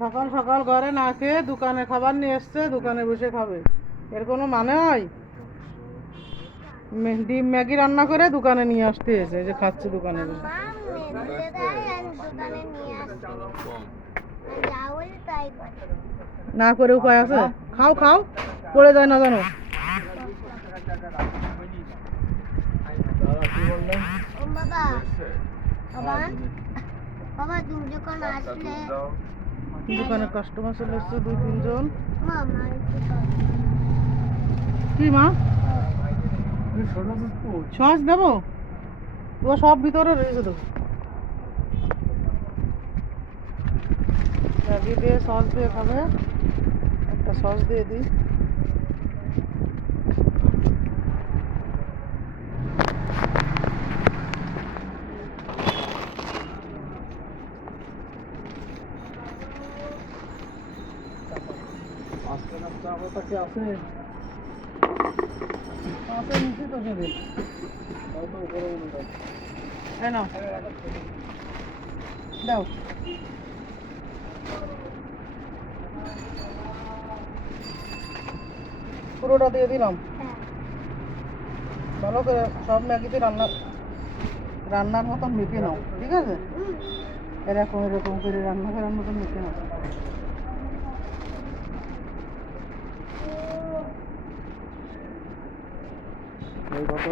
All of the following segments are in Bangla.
সকাল সকাল ঘরে না খেয়ে দোকানে খাবার নিয়ে এসছে, দোকানে বসে খাবে। এর কোনো মানে হয়? ডিম ম্যাগি রান্না করে দোকানে নিয়ে আসতে এসে যে খাচ্ছে দোকানে বসে। না করে উপায় আছে? খাও খাও, পড়ে যায় না জানো বাবা বাবা তুমি যখন আসলে দোকানে কাস্টমার চলে এসছে দুই তিনজন। কি মা? সস দেবো ও সব ভিতরে রয়েছে তো। ম্যাগি দিয়ে সস দিয়ে খাবে। একটা সস দিয়ে দিই। আছে? নিচে তো দাও। পুরোটা দিয়ে দিলাম। হ্যাঁ। ভালো করে সব ম্যাগিতে রান্না রান্নার মতন মেখে নাও ঠিক আছে। এরকম এরকম করে রান্না করার মতন মেখে নাও। কত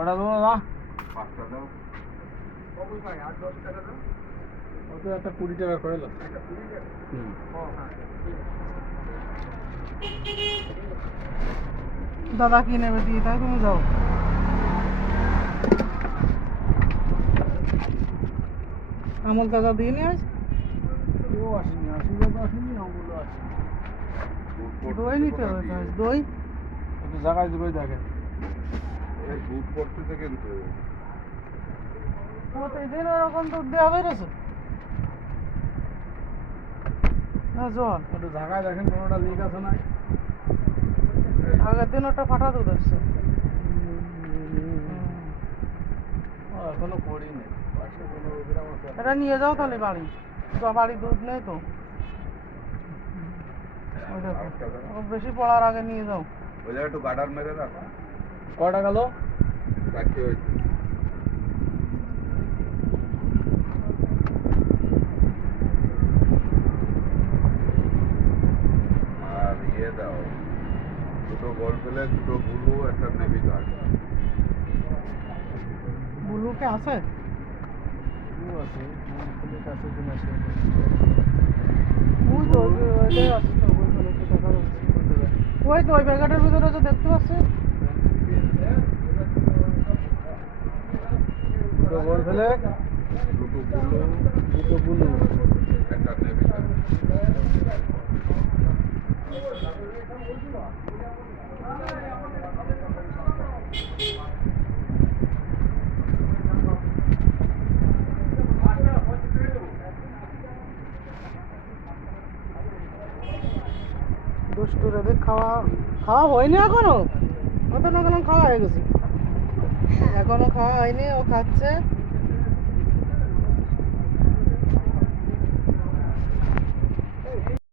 কটা দেবো দাদা ওটা একটা কুড়ি টাকা করে দাও। হুম। দাদা কি নেবে দিয়ে? তাই তুমি যাও। আমল দাদা দিয়ে নিয়ে আস কেউ আসেনি আশীর্বাদ আসেনি আমগুলো আসে দই নিতে হবে দই। একটু জায়গায় জুগাই দেখেন। দুধ পড়তেছে কিন্তু। প্রতিদিন ওরকম দুধ দেওয়া বেরোছে না জল একটু জায়গায় দেখেন কোনোটা লিক আছে না আগের দিন ওটা ফাটা দুধ আসছে। এখনও পড়িনি। এটা নিয়ে যাও তাহলে বাড়ি। বাড়ি দুধ নেই তো। বেশি পড়ার আগে নিয়ে যাও। ওই জায়গায় একটু গাডার মেরে রাখ। কটা গেল? রাখতে হয়েছে আর ইয়ে দাও দুটো বল পেলে দুটো বুলু একটা নেভি কার্ড। বুলুকে আছে? আছে পুলিশ আছে কিনা সে ওই তো ওই- আছে। তো ওই। ওই ভিতরে দেখতে পাচ্ছি। বল ফেলে দুটো বুলু খাওয়া খাওয়া হয়নি এখনও। অত না কেন খাওয়া হয়ে গেছে। এখনও খাওয়া হয়নি ও খাচ্ছে।